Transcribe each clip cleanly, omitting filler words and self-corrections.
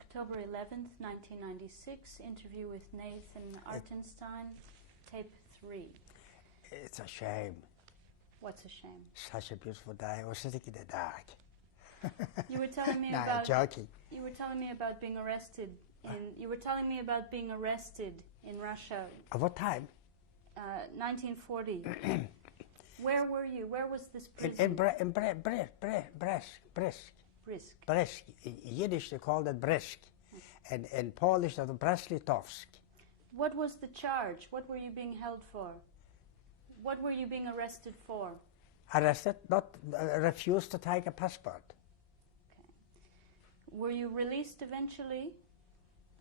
October 11th, 1996, interview with Nathan Artenstein, tape 3. It's a shame. What's a shame? Such a beautiful day. I was sitting in the dark. You were telling me no, about. I'm joking. You were telling me about being arrested in. You were telling me about being arrested in Russia. At what time? 1940. Where were you? Where was this prison? In Brest. Brest. In Yiddish they called it Brest. And in Polish it was Brest-Litovsk. What was the charge? What were you being held for? What were you being arrested for? Arrested, not refused to take a passport. Okay. Were you released eventually?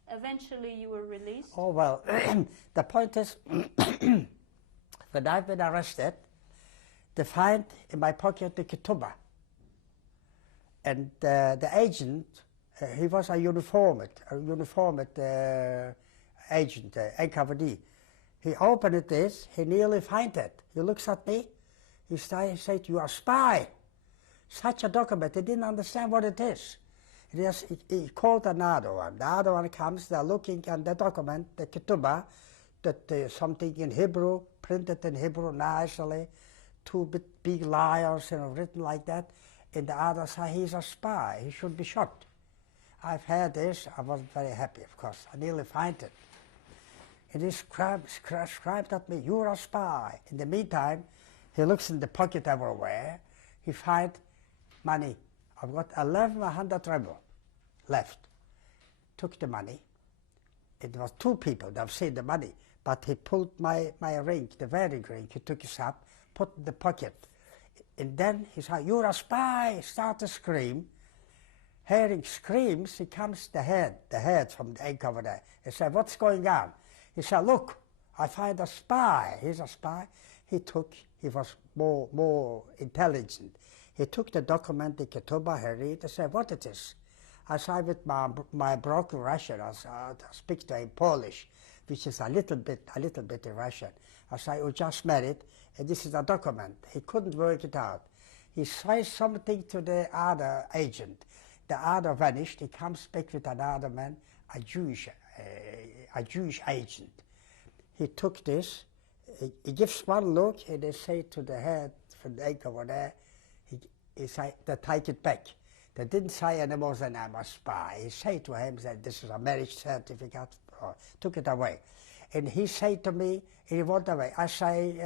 Eventually you were released? Oh, well, the point is, when I've been arrested, they find in my pocket the ketubah. And the agent, he was a uniformed agent, NKVD. He opened this, he nearly find it. He looks at me, he said, "You are a spy." Such a document, he didn't understand what it is. He called another one. The other one comes, they're looking at the document, the ketubah, that something in Hebrew, printed in Hebrew nicely, two big liars, written like that. And the other side, he's a spy, he should be shot. I've heard this, I wasn't very happy, of course. I nearly find it. And he scribed at me, "You're a spy." In the meantime, he looks in the pocket everywhere, he find money. I've got 1,100 ruble left. Took the money. It was two people that have seen the money, but he pulled my ring, the wedding ring, he took it up, put in the pocket. And then he said, "You're a spy," start to scream. Hearing screams, he comes the head from the NKVD. He said, "What's going on?" He said, "Look, I find a spy." He's a spy. He was more intelligent. He took the document, the ketubah, he read, he said, "What it is?" I said, with my broken Russian, I speak to him Polish, which is a little bit in Russian. I said, "You just married, and this is a document." He couldn't work it out. He says something to the other agent. The other vanished. He comes back with another man, a Jewish agent. He took this. He gives one look, and they say to the head from the NKVD, he say, they take it back. They didn't say anymore that I'm a spy. He said to him that this is a marriage certificate. Took it away. And he said to me, he went away. I say,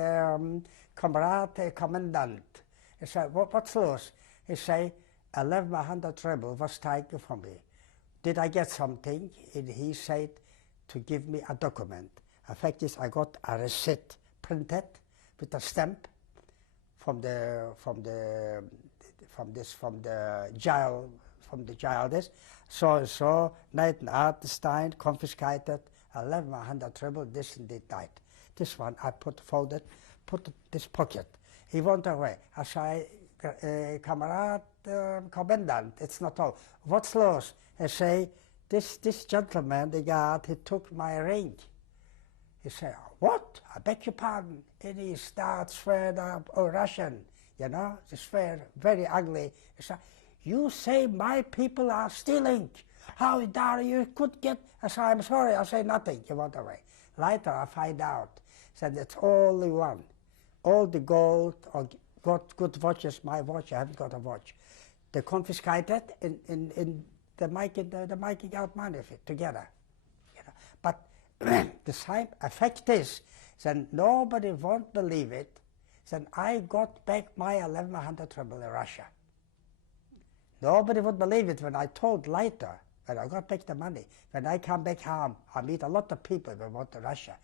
"Comrade Commandant." He said, "What's lost?" He say, 1,100 ruble was taken from me. Did I get something? And he said to give me a document. The fact is, I got a receipt printed with a stamp from the jail. So Nathan Artenstein confiscated 1,100 ruble. This and that. This one I folded, put in this pocket. He went away. I say, "Comrade Commandant, it's not all. What's lost?" I say, this gentleman, the guard, he took my ring." He said, "What? I beg your pardon." And he starts swearing Russian, he swear very ugly. He said, "You say my people are stealing. How dare you could get..." I said, "I'm sorry." I say nothing. He went away. Later I find out that it's only one. All the gold, or got good watches, my watch, I haven't got a watch. They confiscated in the making out money of it together. But the same effect is that nobody won't believe it, that I got back my 1,100 ruble in Russia. Nobody would believe it when I told later, when I got back the money. When I come back home, I meet a lot of people who went to Russia,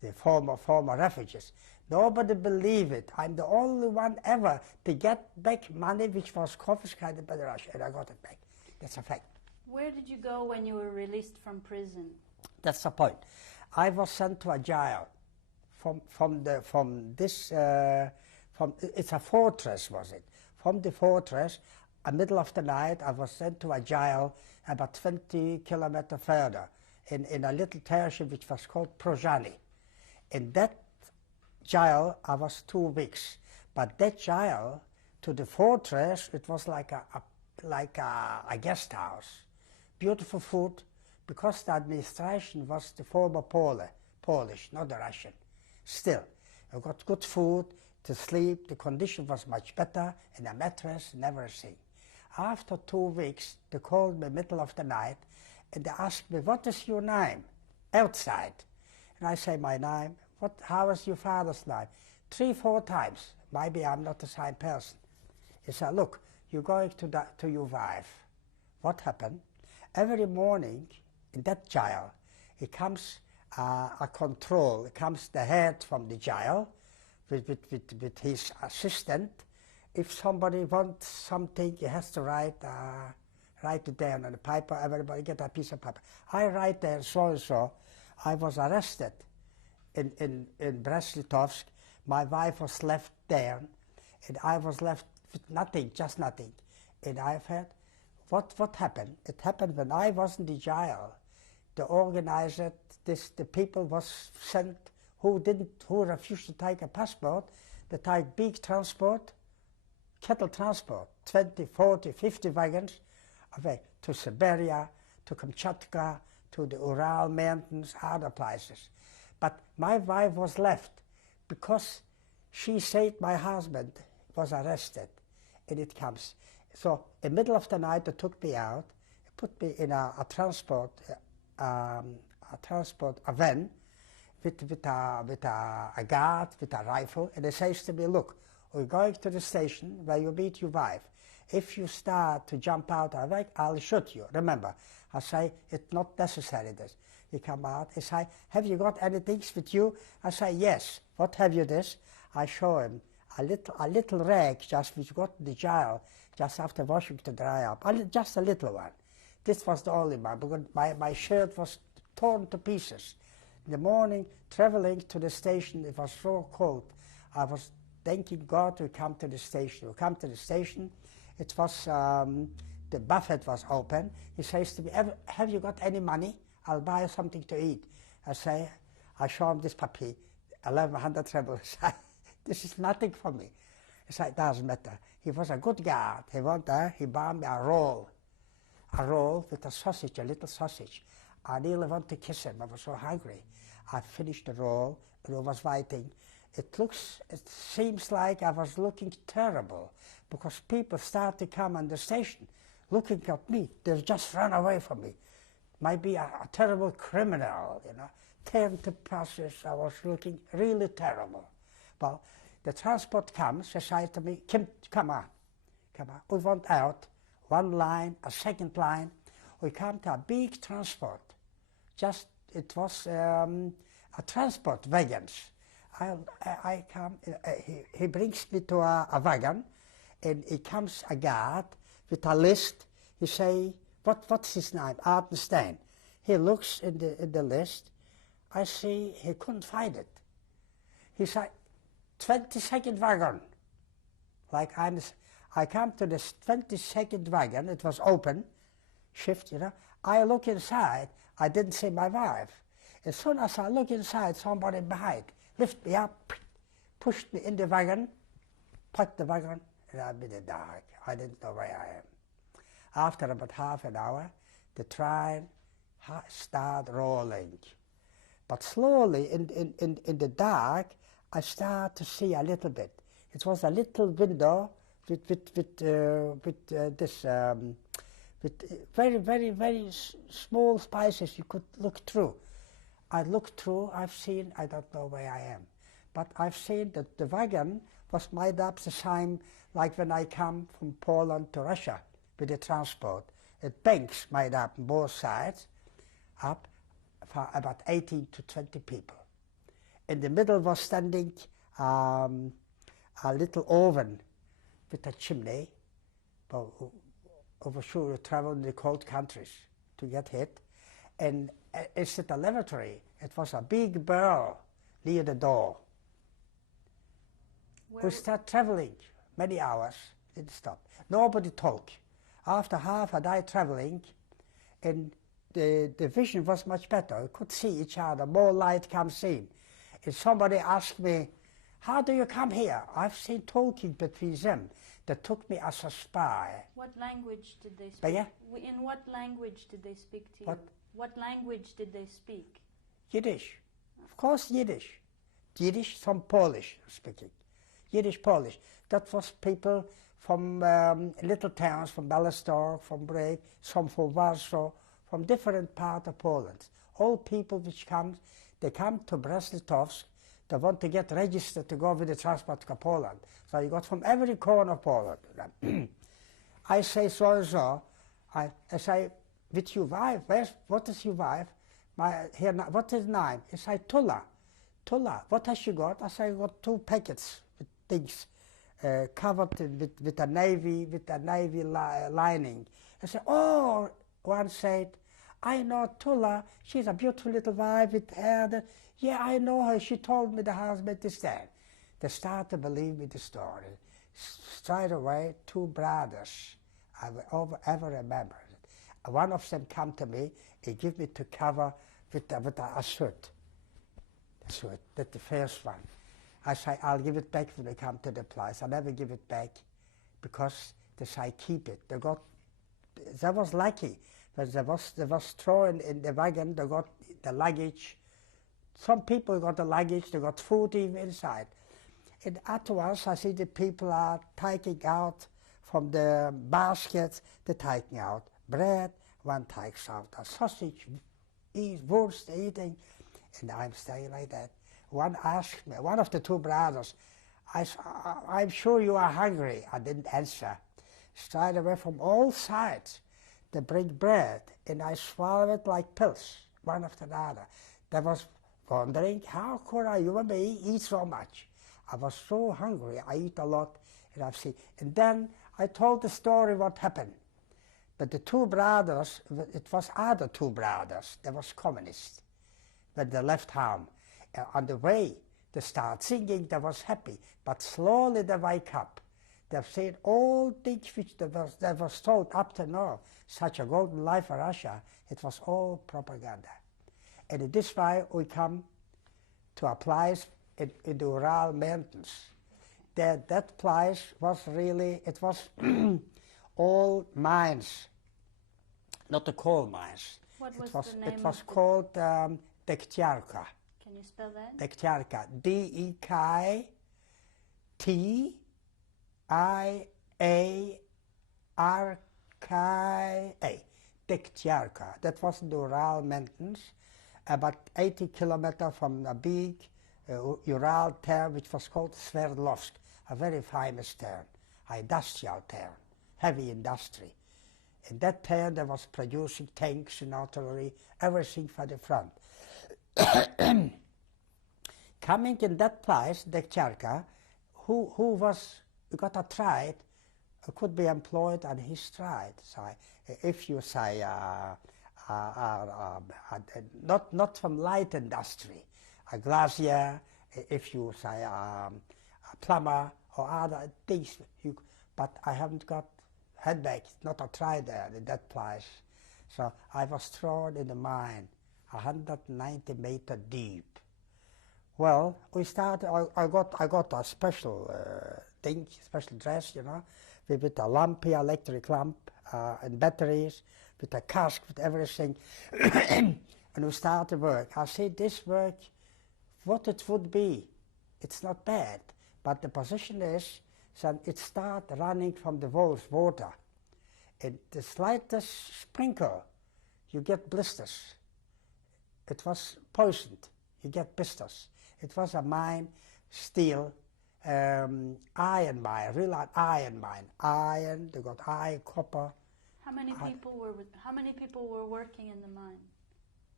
the former refugees. Nobody believe it. I'm the only one ever to get back money which was confiscated by the Russia, and I got it back. That's a fact. Where did you go when you were released from prison? That's the point. I was sent to a jail. It's a fortress, was it? From the fortress, middle of the night, I was sent to a jail about 20 kilometers further in a little township which was called Prozhany. In that jail, I was 2 weeks. But that jail, to the fortress, it was like a guest house. beautiful food, because the administration was the former Polish, not the Russian. Still, I got good food to sleep, the condition was much better, and a mattress and everything. After 2 weeks, they called me middle of the night, and they asked me, what is your name? Outside. And I say my name. How is your father's name? 3, 4 times. Maybe I'm not the same person. He said, look, you're going to your wife. What happened? Every morning, in that jail, it comes a control. It comes the head from the jail with his assistant. If somebody wants something, he has to write it down on the paper. Everybody get a piece of paper. I write there so-and-so. I was arrested in Brest-Litovsk. My wife was left there, and I was left with nothing, just nothing. And I've had, what happened? It happened when I was in the jail. The organizer, the people was sent who refused to take a passport. They take big transport, cattle transport, 20, 40, 50 wagons away to Siberia, to Kamchatka, to the Ural Mountains, other places. But my wife was left because she said my husband was arrested, and it comes. So in the middle of the night, they took me out, put me in a transport van with a guard, with a rifle, and they says to me, look, we're going to the station where you meet your wife. If you start to jump out of it, I'll shoot you. Remember, I say, it's not necessary this. He come out, he say, have you got anything with you? I say, yes. What have you this? I show him a little rag just which got in the jail just after washing to dry up, just a little one. This was the only one, because my shirt was torn to pieces. In the morning, traveling to the station, it was so cold. I was thanking God to come to the station. We come to the station, it was, the buffet was open. He says to me, have you got any money? I'll buy you something to eat. I show him this puppy, 1100 rubles. This is nothing for me. He said, it doesn't matter. He was a good guard. He bought me a roll with a sausage, a little sausage. I nearly want to kiss him. I was so hungry. I finished the roll, and I was waiting. It seems like I was looking terrible, because people start to come on the station looking at me. They just run away from me. Might be a terrible criminal, you know. Turn to passes, I was looking really terrible. Well, the transport comes, they say to me, come on. We went out, one line, a second line. We come to a big transport. It was a transport wagons. I come, he brings me to a wagon, and it comes a guard with a list. He say, what's his name? Artenstein. He looks in the list. I see he couldn't find it. He said, 22nd wagon. Like I come to the 22nd wagon. It was open, shift, you know. I look inside. I didn't see my wife. As soon as I look inside, somebody behind lift me up, pushed me in the wagon, put the wagon, and I'm in the dark. I didn't know where I am. After about half an hour, the train started rolling. But slowly, in the dark, I started to see a little bit. It was a little window with very, very, very small spaces you could look through. I looked through, I've seen, I don't know where I am, but I've seen that the wagon was made up the same like when I come from Poland to Russia with the transport. Banks made up on both sides, up for about 18 to 20 people. In the middle was standing a little oven with a chimney. Over sure you travel in the cold countries to get hit. And it's at the lavatory. It was a big barrel near the door. We start traveling many hours, didn't stop. Nobody talked. After half a day traveling, and the vision was much better. We could see each other, more light comes in. And somebody asked me, How do you come here? I've seen talking between them. They took me as a spy. What language did they speak? But yeah? In what language did they speak to What? you? What language did they speak? Yiddish. Of course, Yiddish. Yiddish, some Polish speaking. Yiddish, Polish. That was people from little towns, from Białystok, from Brave, some from Warsaw, from different parts of Poland. All people which come, they come to Brest-Litovsk, they want to get registered to go with the transport to Poland. So you got from every corner of Poland. I say so and so. I say, with your wife, what is your wife? What is name? I say, Tula. Tula, what has she got? I say, I got 2 packets with things covered with a navy lining. I say, oh, one said, I know Tula. She's a beautiful little wife with hair. Yeah, I know her. She told me the husband is dead. They start to believe me the story. Straight away, 2 brothers. I will ever remember it. One of them come to me. He give me to cover with a shirt. The shirt, that's the first one. I say, I'll give it back when they come to the place. I never give it back because they say, keep it. They was lucky. But they was thrown in the wagon, they got the luggage. Some people got the luggage, they got food even inside. And afterwards, I see the people are taking out from the baskets, they're taking out bread, one takes out a sausage, wurst eating, and I'm staying like that. One asked me, one of the 2 brothers, I'm sure you are hungry. I didn't answer. Straight away from all sides. They bring bread, and I swallow it like pills, one after the other. They was wondering, how could a human being eat so much? I was so hungry, I eat a lot, and I've seen. And then I told the story what happened. But the 2 brothers, it was other 2 brothers, they was communists. When they left home, on the way, they start singing, they was happy. But slowly they wake up. They've seen all things which they was told up to now, such a golden life for Russia, it was all propaganda. And in this way we come to a place in the Ural Mountains. That place was really, it was all mines, not the coal mines. What was the name? It was called Dektyarka. Can you spell that? Dektyarka, Dektyarka. Dektyarka. That was in the Ural Mountains, about 80 kilometers from a big Ural town which was called Sverdlovsk, a very famous town, an industrial town, heavy industry. In that town they was producing tanks and artillery, everything for the front. Coming in that place, Dektyarka, who got a trade, could be employed on his trade. So if you say not from light industry, a glazier, if you say a plumber or other things, but I haven't got headback, not a trade there in that place. So I was thrown in the mine, 190 meters deep. Well, we started. I got a special thing, special dress, you know, with a lamp, electric lamp, and batteries, with a cask, with everything, and we started work. I said, this work, what it would be, it's not bad, but the position is that it starts running from the walls water, and the slightest sprinkle, you get blisters. It was poisoned. You get blisters. It was a mine, steel, iron mine, real iron mine. Iron, they got iron, copper. How many people were working in the mine?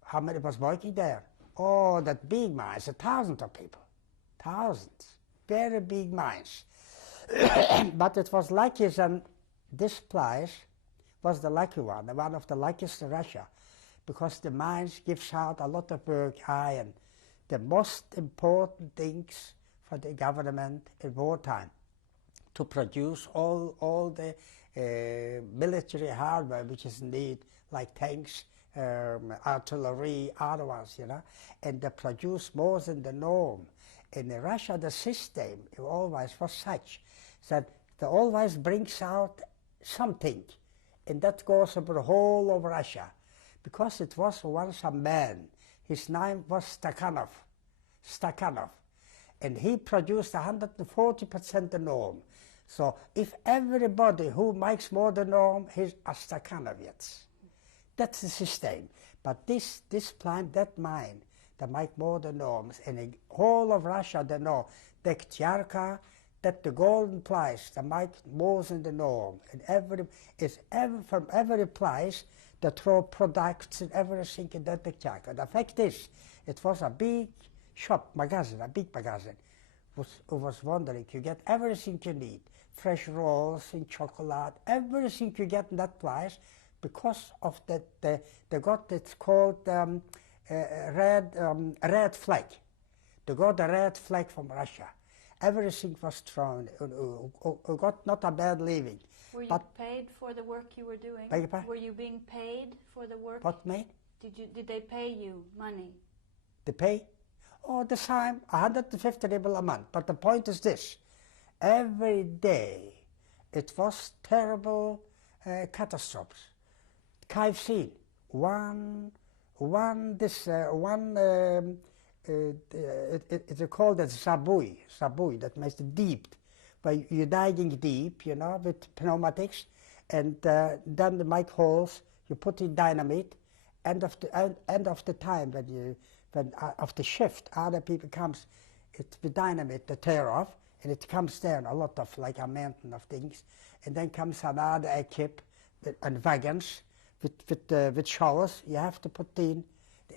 How many was working there? Oh, that big mines, thousands of people. Thousands. Very big mines. But it was lucky that this place was the lucky one of the luckiest in Russia, because the mines gives out a lot of work, iron. The most important things for the government in wartime, to produce all the military hardware which is needed, like tanks artillery, other ones, you know, and they produce more than the norm. In Russia, the system always was such that they always brings out something, and that goes over the whole of Russia, because it was once a man. His name was Stakhanov, and he produced 140% the norm. So if everybody who makes more than norm, he's a Stakhanovic. That's the system. But this plant, that mine, they make more than norms. And in all of Russia, they know the Ktyarka, that the golden place, they make more than the norm. And from every place, they throw products and everything in that Ktyarka. The fact is, it was a big shop, magazine, a big magazine. Who was wondering, you get everything you need, fresh rolls and chocolate, everything you get in that place, because of that, they got it's called red flag. They got a red flag from Russia. Everything was thrown. Got not a bad living. Were you paid for the work you were doing? Were you being paid for the work? What made? Did they pay you money? They pay? Oh, the same, 150 ruble a month. But the point is this: every day, it was terrible catastrophes. I've seen it's called as Zabui, that means deep, where you're diving deep, you know, with pneumatics, and then they make holes, you put in dynamite, end of the time when of the shift, other people comes, it's the dynamite, they tear off, and it comes down a lot of, like a mountain of things, and then comes another equip and wagons, with showers, you have to put in,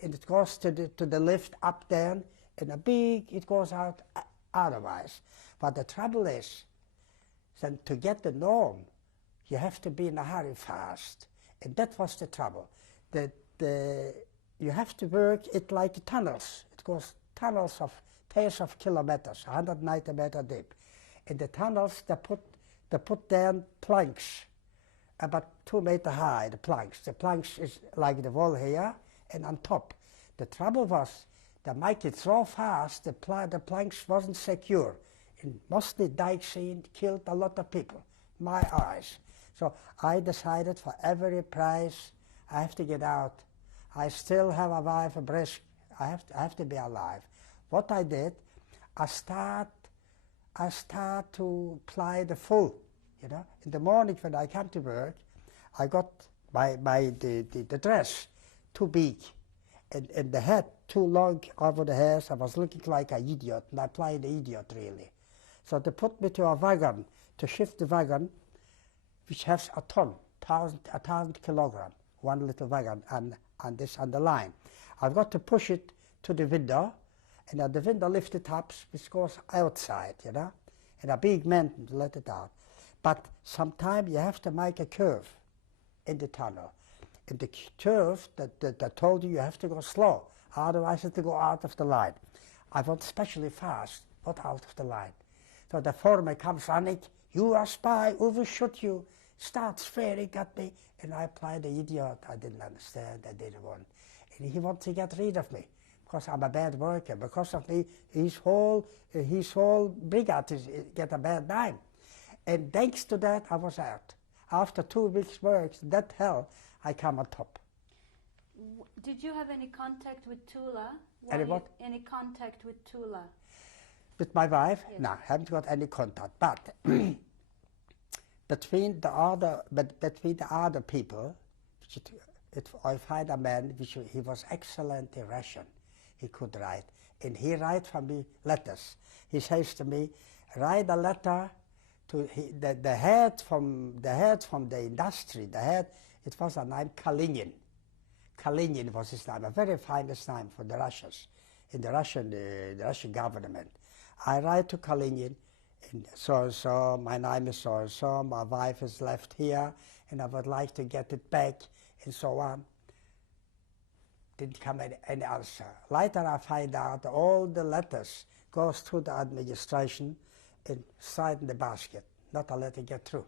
and it goes to the lift up there, and it goes out otherwise. But the trouble is, then to get the norm, you have to be in a hurry fast, and that was the trouble. You have to work it like tunnels. It goes tunnels of pairs of kilometers, 190 meter deep. In the tunnels, they put down planks, about 2 meters high, the planks. The planks is like the wall here, and on top. The trouble was, they make it so fast, the planks wasn't secure. And mostly dioxin killed a lot of people, my eyes. So I decided for every price, I have to get out. I still have a wife, a breast, I have to be alive. What I did, I start to apply the full. You know, in the morning when I come to work, I got the dress too big, and the head too long over the hairs. I was looking like an idiot, and I played the idiot really. So they put me to a wagon to shift the wagon, which has a ton, 1,000 kilogram, one little wagon, and this on the line. I've got to push it to the window, and at the window lift it up, which goes outside, you know, and a big mountain to let it out. But sometimes you have to make a curve in the tunnel. In the curve, that told you have to go slow, otherwise you have to go out of the line. I went especially fast, not out of the line. So the foreman comes running, you are a spy, who will shoot you? Starts swearing at me, and I played the idiot. I didn't understand, I didn't want. And he wants to get rid of me, because I'm a bad worker. Because of me, his whole brigade get a bad name. And thanks to that, I was out. After 2 weeks' work, that hell, I come on top. Did you have any contact with Tula? Any contact with Tula? With my wife? Yes. No, I haven't got any contact. But between the other people, I find a man he was excellent in Russian. He could write, and he write for me letters. He says to me, write a letter to the head from the industry. It was a name Kalinin. Kalinin was his name, a very famous name for the Russians, in the Russian government. I write to Kalinin, and so my name is so, my wife is left here, and I would like to get it back, and so on. Didn't come any answer. Later I find out all the letters goes through the administration and straight in the basket. Not a letter get through.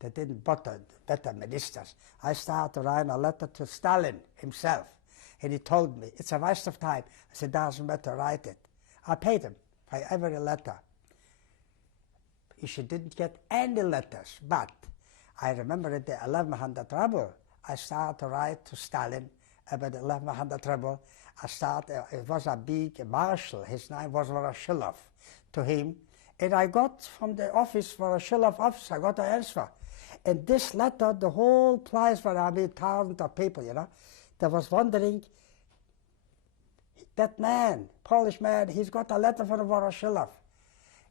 They didn't better ministers. I started writing a letter to Stalin himself, and he told me, it's a waste of time. I said, doesn't matter, write it. I paid him by every letter. She didn't get any letters, but I remember at the 1100 ruble, I started to write to Stalin about the 1100 ruble. It was a big marshal, his name was Voroshilov, to him. And I got from the office, Voroshilov office, I got an answer. And this letter, the whole place where I mean thousands of people, you know, they was wondering, that man, Polish man, he's got a letter from Voroshilov.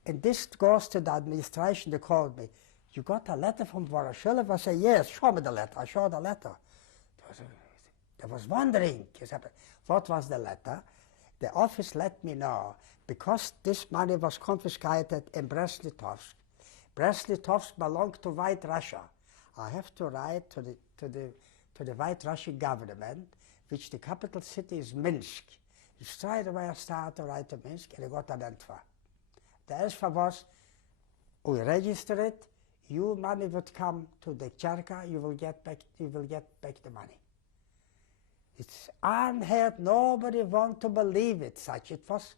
And this goes to the administration, they called me. You got a letter from Voroshilov? I said, yes, show me the letter. I showed the letter. They was wondering, what was the letter? The office let me know, because this money was confiscated in Brest-Litovsk. Brest-Litovsk belonged to White Russia. I have to write to the White Russian government, which the capital city is Minsk. Straight away I started to write to Minsk, and I got an answer. The answer was, we register it, your money would come to the Cherka, you will get back the money. It's unheard, nobody wants to believe it, such. It was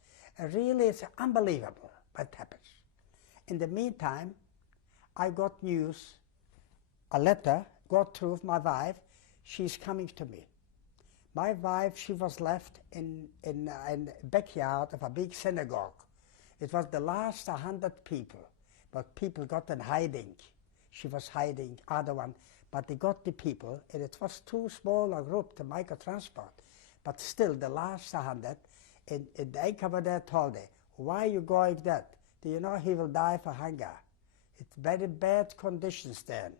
really, it's unbelievable what happens. In the meantime, I got news, a letter, got through my wife, she's coming to me. My wife, she was left in the backyard of a big synagogue. It was the last 100 people, but people got in hiding. She was hiding, other one, but they got the people, and it was too small a group to make a transport. But still, the last 100, and the anchor there told her, why are you going that? Do you know he will die for hunger? It's very bad conditions then.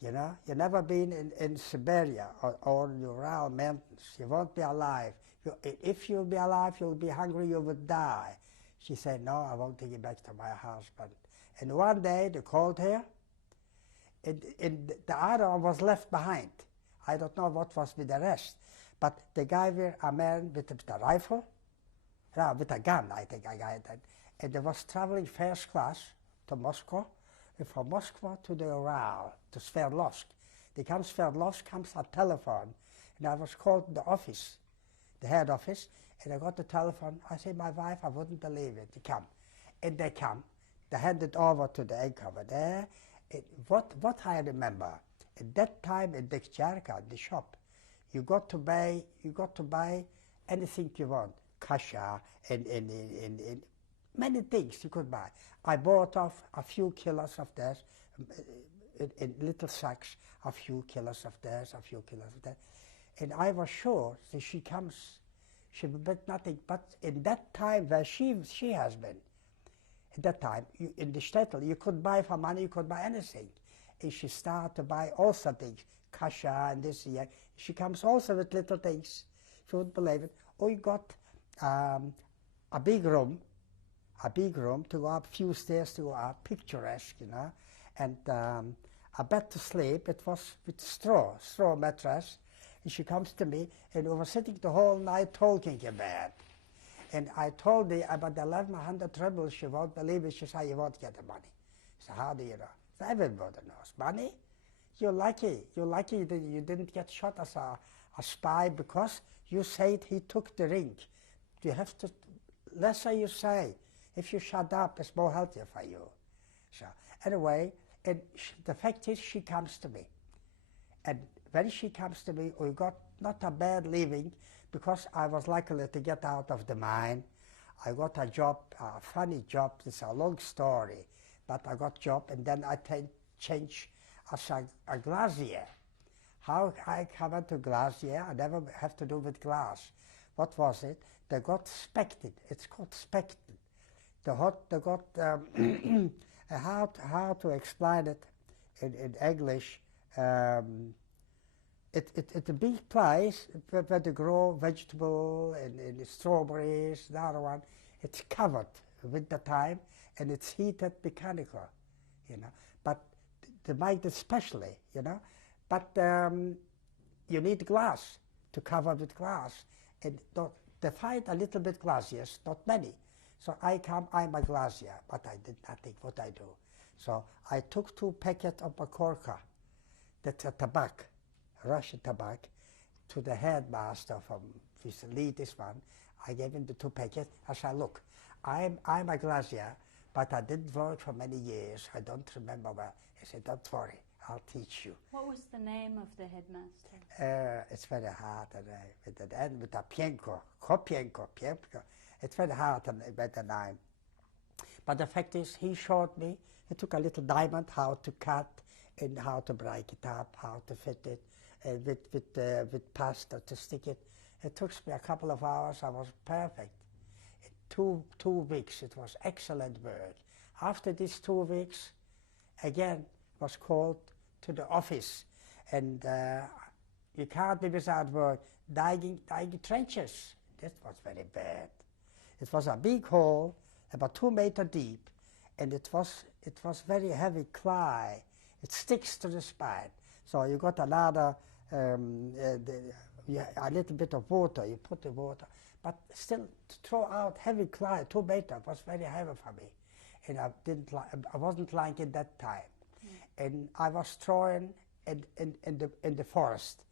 You know, you've never been in Siberia or in the Ural Mountains. You won't be alive. If you'll be alive, you'll be hungry, you would die. She said, no, I won't take you back to my husband. And one day they called her, and the other one was left behind. I don't know what was with the rest. But they gave her a man with a rifle, no, with a gun, I think I got that. And they was traveling first class to Moscow, and from Moscow to the Ural, to Sverdlovsk. They come Sverdlovsk, comes a telephone, and I was called to the office, the head office, and I got the telephone. I said, my wife, I wouldn't believe it. They come. And they come. They hand it over to the anchor over there. What I remember, at that time in the Cherka, the shop, you got to buy anything you want. Kasha and many things you could buy. I bought off a few kilos of this, in little sacks, a few kilos of this, a few kilos of that. And I was sure that she comes, she will bet nothing. But in that time where she has been, at that time, in the shtetl, you could buy for money, you could buy anything. And she started to buy also things, kasha and this, yeah. She comes also with little things. You wouldn't believe it. We got a big room to go up, few stairs to go up, picturesque, you know, and a bed to sleep. It was with straw mattress. And she comes to me, and we were sitting the whole night talking about. And I told her about the 1100 rubles. She won't believe it. She said, you won't get the money. So how do you know? So everybody knows. Money? You're lucky. You're lucky that you didn't get shot as a spy because you said he took the ring. You have to, let's say you say, if you shut up, it's more healthier for you. So anyway, and the fact is she comes to me. And when she comes to me, we got not a bad living because I was lucky to get out of the mine. I got a job, a funny job. It's a long story, but I got a job, and then I changed as a glazier. How I come to glazier, I never have to do with glass. What was it? They got spected. It's called spected. They got how to explain it in English. It's a big place where they grow vegetable and strawberries, the other one. It's covered with the time, and it's heated mechanical, you know. But they make it specially, you know. But you need glass to cover with glass. And they find a little bit glaziers, not many. So I'm a glazier, but I did not think what I do. So I took 2 packets of Makorka, that's a tobacco, Russian tobacco, to the headmaster from this lead this one. I gave him the 2 packets. I said, look, I'm a glazier, but I didn't work for many years. I don't remember well. He said, don't worry, I'll teach you. What was the name of the headmaster? It's very hard, with the end, with a Pienko, Kopienko. It's very hard with the name. But the fact is, he showed me, he took a little diamond, how to cut and how to break it up, how to fit it, with pasta to stick it. It took me a couple of hours. I was perfect. In 2 weeks, it was excellent work. After these 2 weeks, again, was called to the office, and you can't be without work. Digging trenches. That was very bad. It was a big hole, about 2 meters deep, and it was very heavy clay. It sticks to the spine. So you got another, a little bit of water, you put the water, but still to throw out heavy clay, 2 meters, was very heavy for me. And I wasn't like it that time. And I was throwing in the forest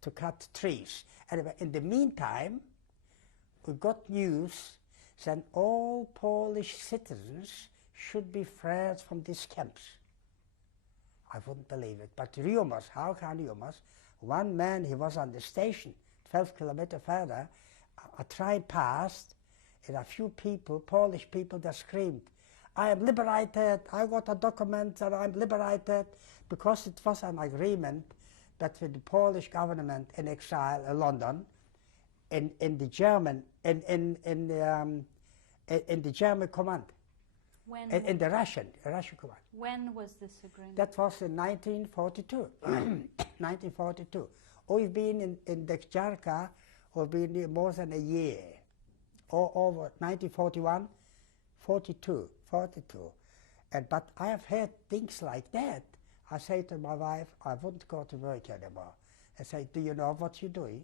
to cut trees. Anyway, in the meantime, we got news that all Polish citizens should be freed from these camps. I wouldn't believe it, but rumors, how can rumors? One man, he was on the station, 12 kilometers further, a train passed, and a few people, Polish people, that screamed, I am liberated, I got a document that I'm liberated, because it was an agreement between the Polish government in exile in London, in the German, in the German command, in the Russian command. When was this agreement? That was in 1942. 1942. We've been in the Jarka, we've been more than a year, or over 1941, 42. But I have heard things like that. I say to my wife, I wouldn't go to work anymore. I say, do you know what you're doing?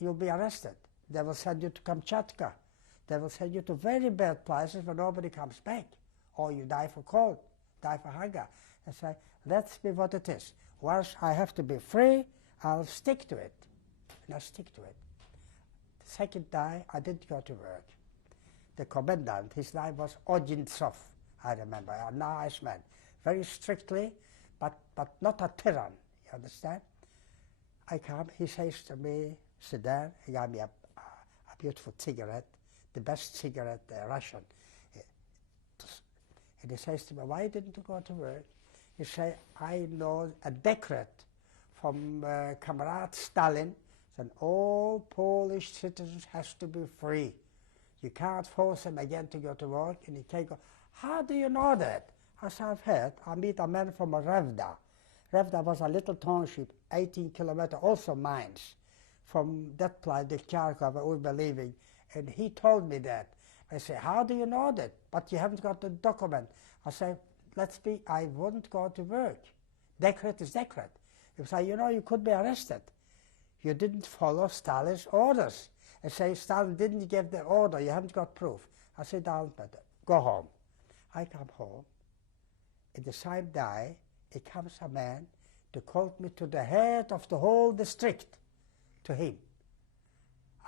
You'll be arrested. They will send you to Kamchatka. They will send you to very bad places where nobody comes back. Or you die for cold, die for hunger. I say, let's be what it is. Once I have to be free, I'll stick to it. And I stick to it. The second day, I didn't go to work. The commandant, his name was Odintsov, I remember, a nice man. Very strictly, but not a tyrann, you understand? I come, he says to me, sit down, he gave me a beautiful cigarette, the best cigarette, Russian. And he says to me, why didn't you go to work? He said, I know a decree from Comrade Stalin that all Polish citizens has to be free. You can't force them again to go to work, and he can't go. How do you know that? As I've heard, I meet a man from Revda. Revda was a little township, 18 kilometers, also mines, from that place, the Kharkov, where we were living, and he told me that. I say, how do you know that? But you haven't got the document. I say, I wouldn't go to work. Decree is decree. You say, you know, you could be arrested. You didn't follow Stalin's orders. I say, Stalin didn't give the order, you haven't got proof. I say, doesn't matter, go home. I come home. In the same day, it comes a man to call me to the head of the whole district, to him.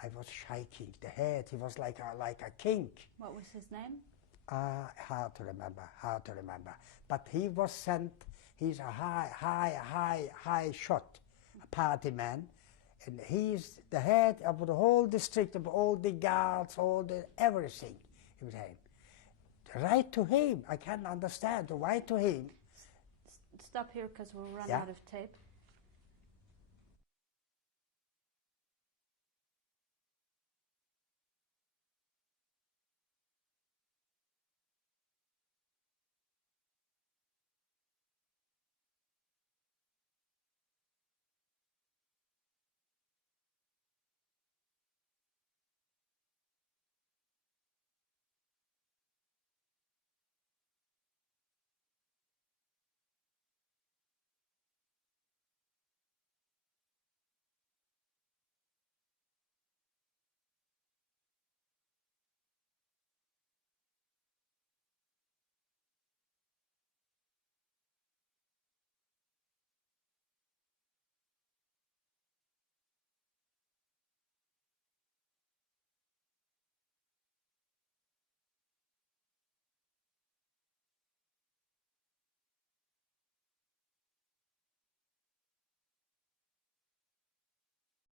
I was shaking the head. He was like a king. What was his name? Hard to remember. But he was sent, he's a high shot, a party man, and he's the head of the whole district, of all the guards, everything. It was him. Write to him. I can't understand. Write to him. Stop here because we'll run out of tape.